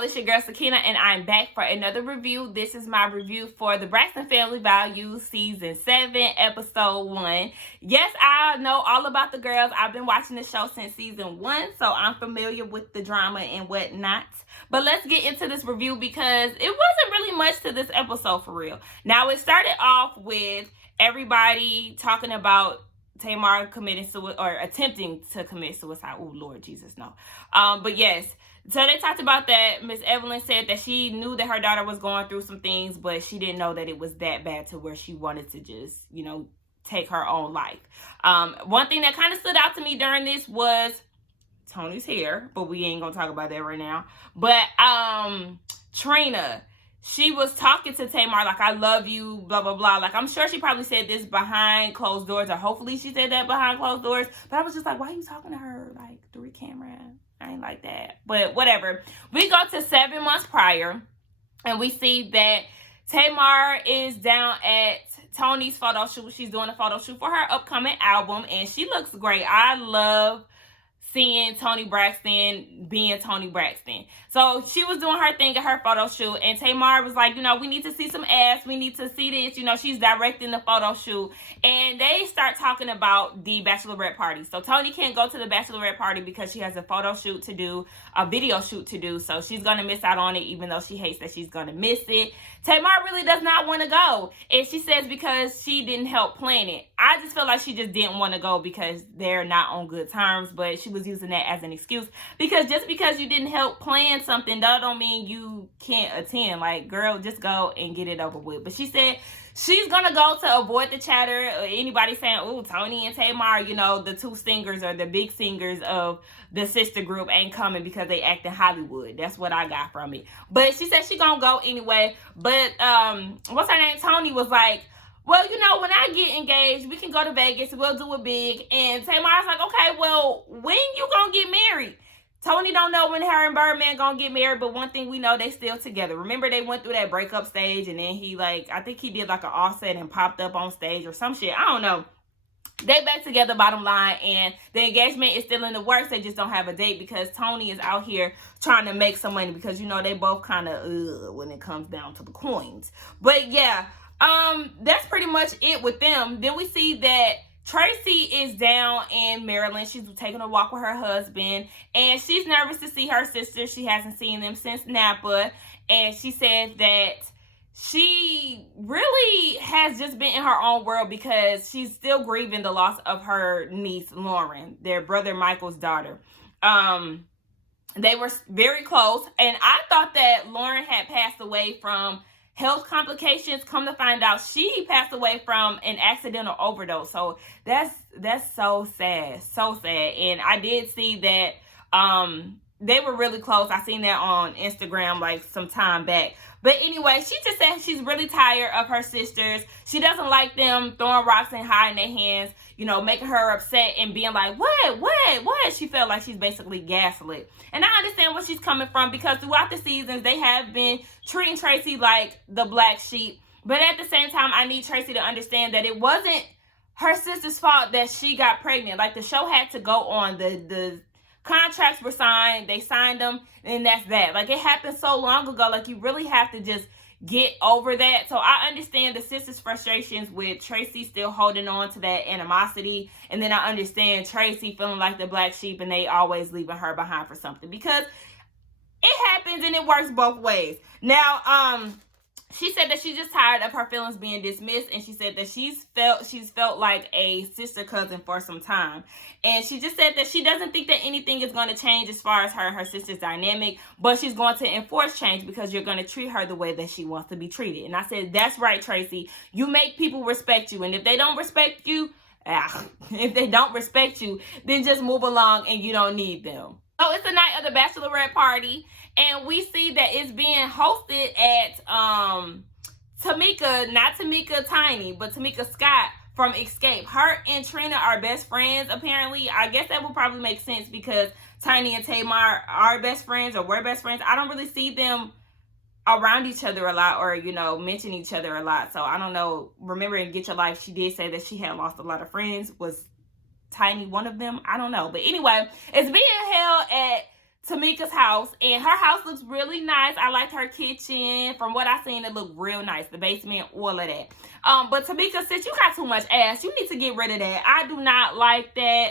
y'all, it's your girl Sakina, and I'm back for another review. This is my review for the Braxton Family Values Season 7, Episode 1. Yes, I know all about the girls. I've been watching the show since Season 1, so I'm familiar with the drama and whatnot. But let's get into this review because it wasn't really much to this episode for real. Now, it started off with everybody talking about Tamar committing suicide or attempting to commit suicide. Oh, Lord Jesus, no. But yes. So they talked about that. Miss Evelyn said that she knew that her daughter was going through some things, but she didn't know that it was that bad to where she wanted to just, take her own life. One thing that kind of stood out to me during this was Tony's hair, but we ain't gonna talk about that right now. But Trina, she was talking to Tamar like, I love you, blah, blah, blah. Like, I'm sure she probably said this behind closed doors, or hopefully she said that behind closed doors. But I was just like, why are you talking to her, like, through the camera? I ain't like that. But whatever. We go to 7 months prior, and we see that Tamar is down at Tony's photo shoot. She's doing a photo shoot for her upcoming album, and she looks great. I love seeing Toni Braxton being Toni Braxton. So she was doing her thing at her photo shoot, and Tamar was like, we need to see some ass. We need to see this. She's directing the photo shoot. And they start talking about the Bachelorette party. So Toni can't go to the Bachelorette party because she has a photo shoot to do, a video shoot to do. So she's going to miss out on it, even though she hates that she's going to miss it. Tamar really does not want to go. And she says because she didn't help plan it. I just feel like she just didn't want to go because they're not on good terms. But she was using that as an excuse. Because just because you didn't help plan something, that don't mean you can't attend. Like, girl, just go and get it over with. But she said she's going to go to avoid the chatter. Or anybody saying, oh, Toni and Tamar, the two singers or the big singers of the sister group ain't coming because they act in Hollywood. That's what I got from it. But she said she going to go anyway. But what's her name? Toni was like, well, when I get engaged, we can go to Vegas. We'll do it big. And Tamar's like, okay, well, when you going to get married? Toni don't know when her and Birdman gonna get married, but one thing we know, they still together. Remember, they went through that breakup stage, and then he, I think he did an offset and popped up on stage or some shit. I don't know. They back together, bottom line, and the engagement is still in the works. They just don't have a date because Toni is out here trying to make some money because, they both kind of, when it comes down to the coins. But, yeah, that's pretty much it with them. Then we see that Tracy is down in Maryland. She's taking a walk with her husband, and she's nervous to see her sister. She hasn't seen them since Napa, and she said that she really has just been in her own world because she's still grieving the loss of her niece, Lauren, their brother Michael's daughter. They were very close, and I thought that Lauren had passed away from health complications. Come to find out, she passed away from an accidental overdose. So that's so sad, so sad. And I did see that they were really close. I seen that on Instagram some time back. But anyway, she just said she's really tired of her sisters. She doesn't like them throwing rocks and hiding their hands, making her upset and being like, what? She felt like she's basically gaslit. And I understand where she's coming from because throughout the seasons, they have been treating Tracy like the black sheep. But at the same time, I need Tracy to understand that it wasn't her sister's fault that she got pregnant. Like, the show had to go on. The contracts were signed. They signed them, and that's that. Like, it happened so long ago. Like, you really have to just get over that. So I understand the sister's frustrations with Tracy still holding on to that animosity. And then I understand Tracy feeling like the black sheep and they always leaving her behind for something. Because it happens and it works both ways. Now, she said that she's just tired of her feelings being dismissed, and she said that she's felt like a sister cousin for some time. And she just said that she doesn't think that anything is going to change as far as her and her sister's dynamic, but she's going to enforce change because you're going to treat her the way that she wants to be treated. And I said, that's right, Tracy. You make people respect you, and if they don't respect you, then just move along and you don't need them. So it's the night of the Bachelorette party, and we see that it's being hosted at Tamika, not Tamika Tiny, but Tamika Scott from Escape. Her and Trina are best friends, apparently. I guess that would probably make sense because Tiny and Tamar are best friends or were best friends. I don't really see them around each other a lot or, mention each other a lot. So I don't know. Remember in Get Your Life, she did say that she had lost a lot of friends. Was Tiny one of them? I don't know. But anyway, it's being held at Tamika's house, and her house looks really nice. I liked her kitchen. From what I seen, it looked real nice. The basement, all of that. But Tamika, since you got too much ass, you need to get rid of that. I do not like that.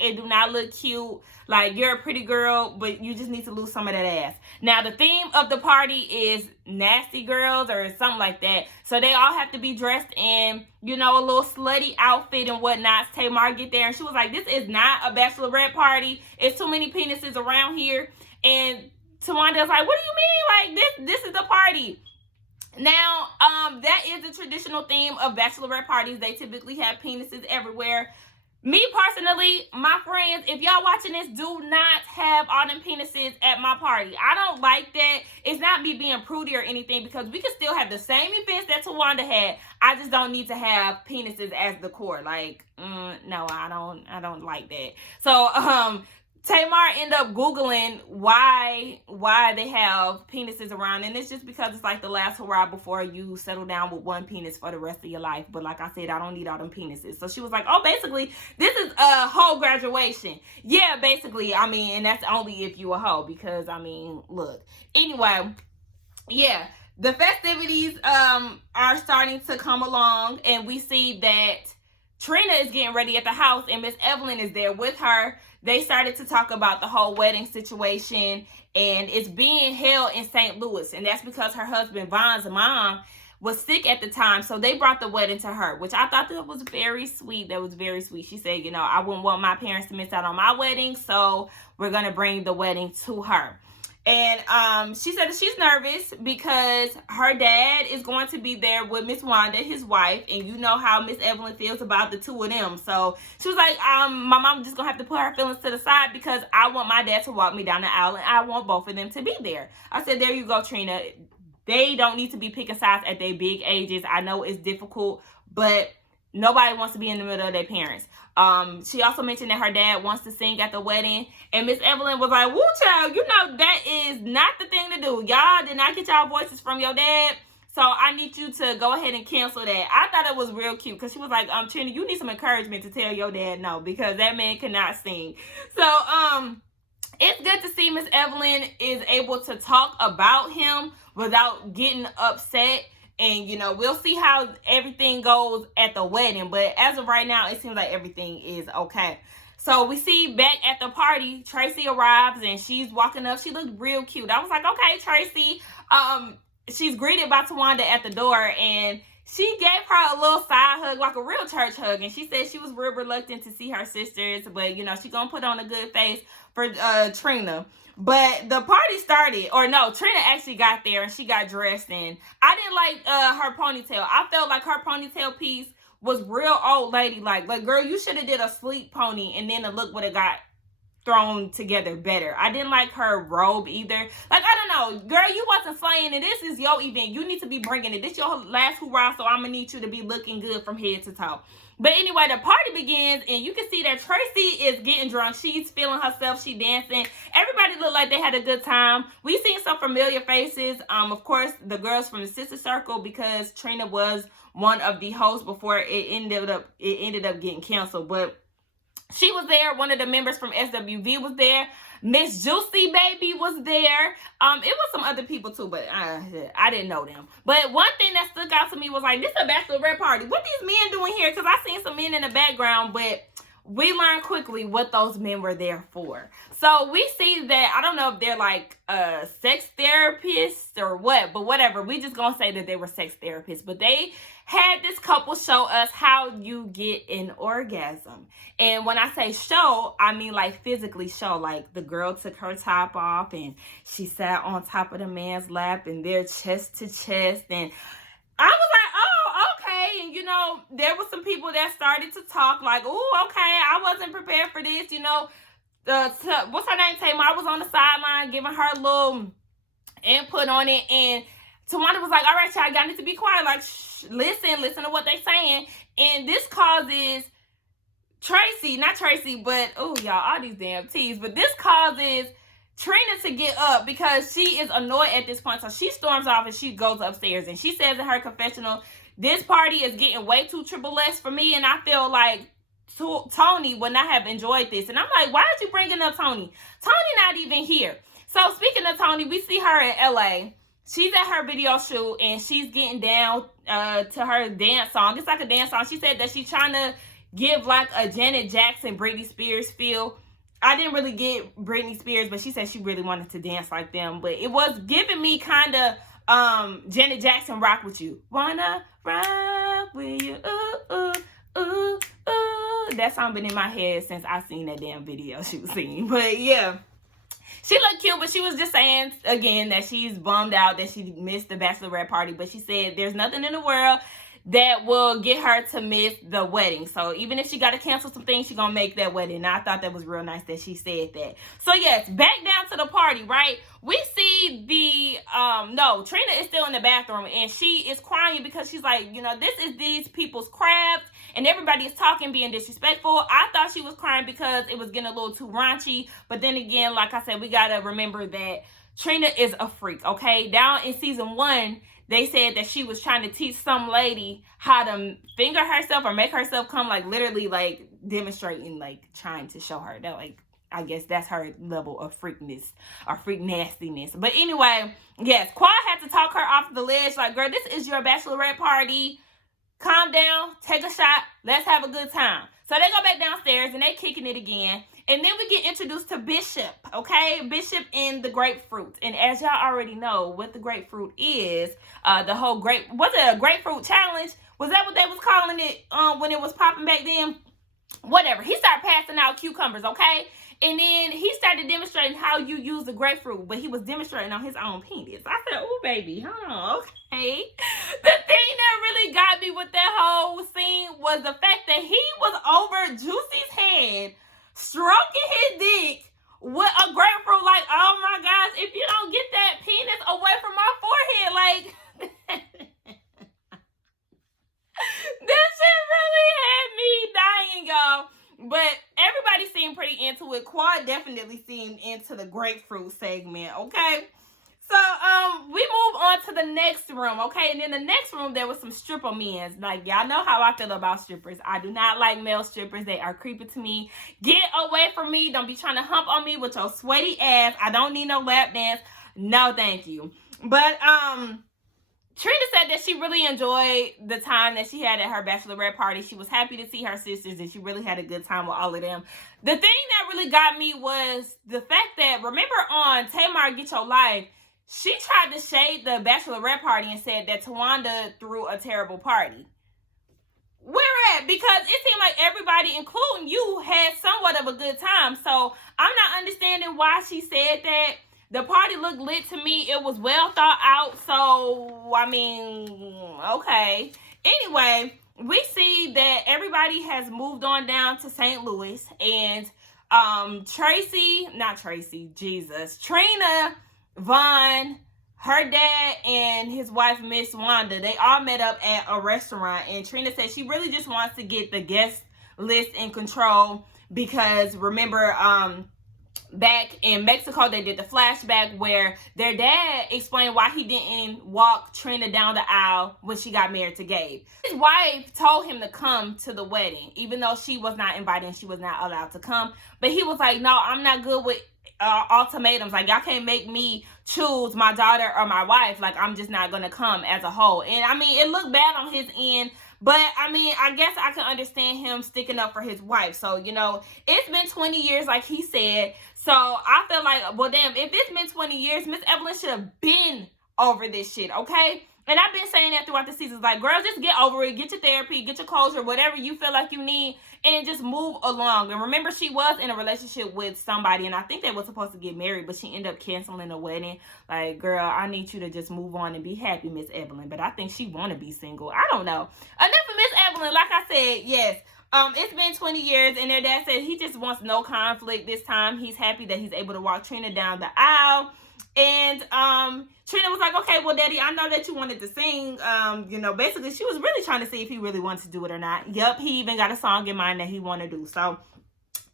It do not look cute. Like, you're a pretty girl, but you just need to lose some of that ass. Now, the theme of the party is nasty girls or something like that. So they all have to be dressed in, you know, a little slutty outfit and whatnot. Tamar get there and she was like, this is not a bachelorette party. It's too many penises around here. And Tawanda's like, what do you mean? Like, this is the party. Now, that is the traditional theme of bachelorette parties. They typically have penises everywhere. Me personally, my friends, if y'all watching this, do not have all them penises at my party. I don't like that. It's not me being prudy or anything, because we can still have the same events that Tawanda had. I just don't need to have penises as the core. Like, no, I don't like that. So, Tamar ended up Googling why they have penises around, and it's just because it's like the last hurrah before you settle down with one penis for the rest of your life. But like I said, I don't need all them penises. So she was like, oh, basically, this is a whole graduation. Yeah, basically, I mean, and that's only if you a hoe, because, I mean, look. Anyway, yeah, the festivities are starting to come along, and we see that Trina is getting ready at the house, and Miss Evelyn is there with her. They started to talk about the whole wedding situation, and it's being held in St. Louis, and that's because her husband, Von's mom, was sick at the time, so they brought the wedding to her, which I thought that was very sweet. That was very sweet. She said, you know, I wouldn't want my parents to miss out on my wedding, so we're going to bring the wedding to her. And she said that she's nervous because her dad is going to be there with Miss Wanda, his wife, and you know how Miss Evelyn feels about the two of them. So she was like, my mom just gonna have to put her feelings to the side because I want my dad to walk me down the aisle, and I want both of them to be there. I said, there you go, Trina. They don't need to be picking sides at their big ages. I know it's difficult, but nobody wants to be in the middle of their parents. She also mentioned that her dad wants to sing at the wedding. And Miss Evelyn was like, woo, child, you know that is not the thing to do. Y'all did not get y'all voices from your dad. So I need you to go ahead and cancel that. I thought it was real cute because she was like, Trina, you need some encouragement to tell your dad no, because that man cannot sing. So, it's good to see Miss Evelyn is able to talk about him without getting upset. And, you know, we'll see how everything goes at the wedding. But as of right now, it seems like everything is okay. So we see back at the party, Tracy arrives and she's walking up. She looked real cute. I was like, okay, Tracy. She's greeted by Tawanda at the door. And she gave her a little side hug, like a real church hug. And she said she was real reluctant to see her sisters. But, you know, she's going to put on a good face for Trina. But the party started, or no, Trina actually got there and she got dressed, and I didn't like her ponytail. I felt like her ponytail piece was real old lady like girl, you should have did a sleek pony and then the look would have got thrown together better. I didn't like her robe either. Like, I don't know, girl, you wasn't slaying it. This is your event. You need to be bringing it. This your last hurrah, so I'm gonna need you to be looking good from head to toe. But anyway, the party begins, and you can see that Tracy is getting drunk. She's feeling herself. She dancing. Everybody looked like they had a good time. We've seen some familiar faces. Of course, the girls from the Sister Circle, because Trina was one of the hosts before it ended up getting canceled. But she was there. One of the members from SWV was there. Miss Juicy Baby was there. It was some other people too, but I didn't know them. But one thing that stuck out to me was like, this is a bachelorette party. What these men doing here? Because I seen some men in the background, but we learned quickly what those men were there for. So we see that, I don't know if they're like sex therapists or what, but whatever. We just gonna say that they were sex therapists. But they had this couple show us how you get an orgasm. And when I say show, I mean like physically show. Like the girl took her top off and she sat on top of the man's lap and they're chest to chest. And I was like, oh, okay. And, you know, there were some people that started to talk like, oh, okay, I wasn't prepared for this. You know, what's her name? Tamar was on the sideline giving her a little input on it. And Tawanda was like, all right, y'all need to be quiet. Like, shh, listen to what they saying. And this causes not Tracy, but, oh, y'all, all these damn T's. But this causes Trina to get up because she is annoyed at this point. So she storms off and she goes upstairs. And she says in her confessional, this party is getting way too triple S for me. And I feel like Tony would not have enjoyed this. And I'm like, why are you bringing up Tony? Tony not even here. So speaking of Tony, we see her in LA. She's at her video shoot and she's getting down to her dance song. It's like a dance song. She said that she's trying to give like a Janet Jackson, Britney Spears feel. I didn't really get Britney Spears, but she said she really wanted to dance like them. But it was giving me kind of Janet Jackson, Rock With You. Wanna rock with you, ooh, ooh, ooh, ooh. That song been in my head since I seen that damn video she was singing. But yeah, she looked cute, but she was just saying, again, that she's bummed out that she missed the Bachelorette party. But she said there's nothing in the world that will get her to miss the wedding. So even if she got to cancel some things, she's going to make that wedding. And I thought that was real nice that she said that. So yes, back down to the party, right? We see no, Trina is still in the bathroom and she is crying because she's like, you know, this is these people's craft and everybody is talking, being disrespectful. I thought she was crying because it was getting a little too raunchy. But then again, like I said, we got to remember that Trina is a freak, okay? Down in season 1, they said that she was trying to teach some lady how to finger herself or make herself come, like literally like demonstrating, like trying to show her that, like, I guess that's her level of freakness or freak nastiness. But anyway, yes, Quad had to talk her off the ledge. Like, girl, this is your Bachelorette party. Calm down, take a shot, let's have a good time. So they go back downstairs and they kicking it again. And then we get introduced to Bishop, okay? Bishop and the grapefruit. And as y'all already know what the grapefruit is, the whole was it a grapefruit challenge? Was that what they was calling it when it was popping back then? Whatever. He started passing out cucumbers, okay? And then he started demonstrating how you use the grapefruit, but he was demonstrating on his own penis. I said, oh, baby, hold on, okay. The thing that really got me with that whole scene was the fact that he was over Juicy's head, stroking his dick with a grapefruit. Like, oh my gosh, if you don't get that penis away from my forehead, like, that shit really had me dying, y'all. But everybody seemed pretty into it. Quad definitely seemed into the grapefruit segment, okay? So, we move on to the next room, okay? And in the next room, there was some stripper men. Like, y'all know how I feel about strippers. I do not like male strippers. They are creepy to me. Get away from me. Don't be trying to hump on me with your sweaty ass. I don't need no lap dance. No, thank you. But, Trina said that she really enjoyed the time that she had at her Bachelorette party. She was happy to see her sisters and she really had a good time with all of them. The thing that really got me was the fact that, remember on Tamar Get Your Life, she tried to shade the Bachelorette party and said that Tawanda threw a terrible party. Where at? Because it seemed like everybody, including you, had somewhat of a good time. So I'm not understanding why she said that. The party looked lit to me. It was well thought out. So, I mean, okay. Anyway, we see that everybody has moved on down to St. Louis. And Trina, Vaughn, her dad, and his wife, Miss Wanda, they all met up at a restaurant. And Trina said she really just wants to get the guest list in control. Because, remember, back in Mexico, they did the flashback where their dad explained why he didn't walk Trina down the aisle when she got married to Gabe. His wife told him to come to the wedding, even though she was not invited and she was not allowed to come. But he was like, no, I'm not good with ultimatums. Like, y'all can't make me choose my daughter or my wife. Like, I'm just not going to come as a whole. And, I mean, it looked bad on his end. But, I mean, I guess I can understand him sticking up for his wife. So, you know, it's been 20 years, like he said. So, I feel like, well, damn, if it's been 20 years, Miss Evelyn should have been over this shit, okay? And I've been saying that throughout the seasons. Like, girl, just get over it. Get your therapy. Get your closure. Whatever you feel like you need. And just move along. And remember, she was in a relationship with somebody. And I think they were supposed to get married. But she ended up canceling the wedding. Like, girl, I need you to just move on and be happy, Miss Evelyn. But I think she want to be single. I don't know. Enough of Miss Evelyn. Like I said, yes. It's been 20 years. And their dad said he just wants no conflict this time. He's happy that he's able to walk Trina down the aisle. And Trina was like, okay, well, Daddy, I know that you wanted to sing. You know, basically, she was really trying to see if he really wanted to do it or not. Yep, he even got a song in mind that he wanted to do. So,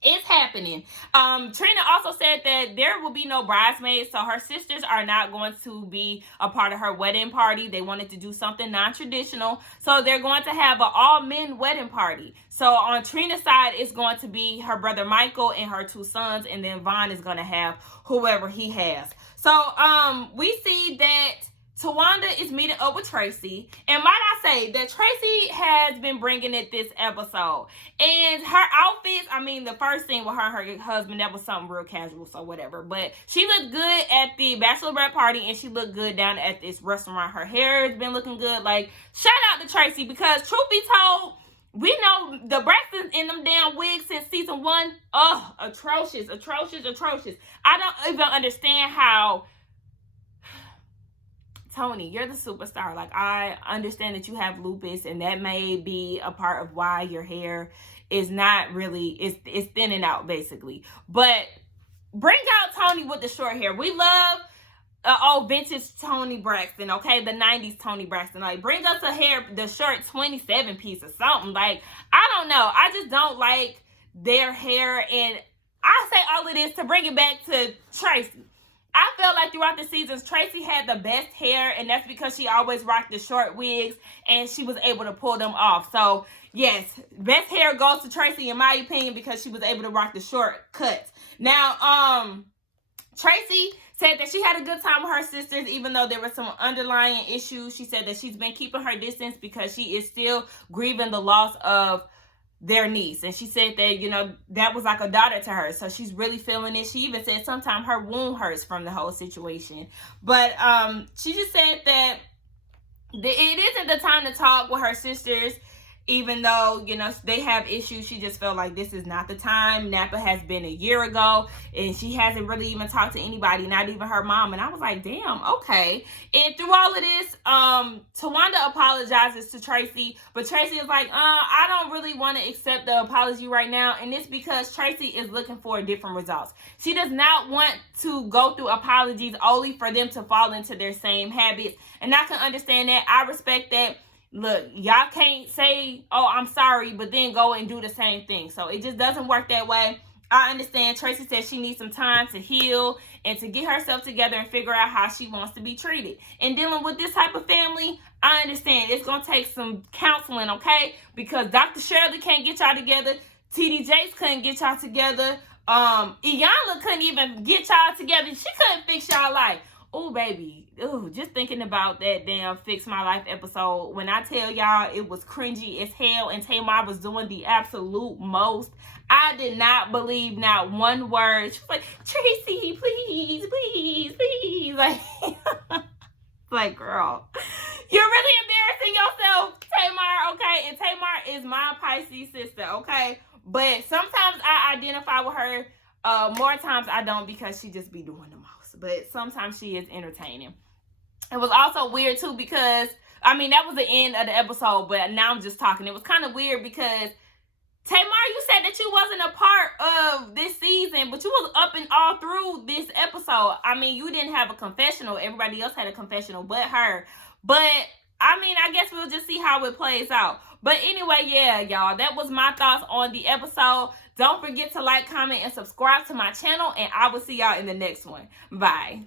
It's happening. Trina also said that there will be no bridesmaids, so her sisters are not going to be a part of her wedding party. They wanted to do something non-traditional, so they're going to have an all-men wedding party. So on Trina's side, it's going to be her brother Michael and her 2 sons, and then Vaughn is going to have whoever he has. So we see that Tawanda is meeting up with Tracy, and might I say that Tracy has been bringing it this episode, and her outfits, I mean, the first scene with her and her husband, that was something real casual, so whatever, but she looked good at the Bachelorette party, and she looked good down at this restaurant. Her hair has been looking good. Like, shout out to Tracy, because truth be told, we know the Braxtons in them damn wigs since season 1, atrocious. I don't even understand how... Tony, you're the superstar. Like, I understand that you have lupus, and that may be a part of why your hair is not really, it's thinning out, basically. But bring out Tony with the short hair. We love vintage Tony Braxton, okay? The 90s Tony Braxton. Like, bring us the short 27 piece or something. Like, I don't know. I just don't like their hair. And I say all of this to bring it back to Tracy. I felt like throughout the seasons, Tracy had the best hair, and that's because she always rocked the short wigs, and she was able to pull them off. So, yes, best hair goes to Tracy, in my opinion, because she was able to rock the short cuts. Now, Tracy said that she had a good time with her sisters, even though there were some underlying issues. She said that she's been keeping her distance because she is still grieving the loss of their niece, and she said that, you know, that was like a daughter to her, so she's really feeling it. She even said sometimes her wound hurts from the whole situation, but she just said that it isn't the time to talk with her sisters, even though, you know, they have issues. She just felt like this is not the time. Napa has been a year ago, and she hasn't really even talked to anybody, not even her mom. And I was like, damn, okay. And through all of this, Tawanda apologizes to Tracy, but Tracy is like, I don't really want to accept the apology right now. And it's because Tracy is looking for different results. She does not want to go through apologies only for them to fall into their same habits. And I can understand that. I respect that. Look, y'all can't say, oh, I'm sorry, but then go and do the same thing. So it just doesn't work that way. I understand. Tracy said she needs some time to heal and to get herself together and figure out how she wants to be treated. And dealing with this type of family, I understand. It's going to take some counseling, okay? Because Dr. Shirley can't get y'all together. TD Jakes couldn't get y'all together. Iyanla couldn't even get y'all together. She couldn't fix y'all life. Oh, baby. Ooh, just thinking about that damn Fix My Life episode. When I tell y'all it was cringy as hell and Tamar was doing the absolute most, I did not believe not one word. She was like, Tracy, please, please, please. Like, girl, you're really embarrassing yourself, Tamar, okay? And Tamar is my Pisces sister, okay? But sometimes I identify with her. More times I don't, because she just be doing the most. But sometimes she is entertaining. It was also weird too, because I mean, that was the end of the episode, but now I'm just talking. It was kind of weird because Tamar, you said that you wasn't a part of this season, but you was up and all through this episode. I mean, you didn't have a confessional. Everybody else had a confessional but her. But I mean, I guess we'll just see how it plays out. But anyway, yeah, y'all, that was my thoughts on the episode. Don't forget to like, comment, and subscribe to my channel, and I will see y'all in the next one. Bye.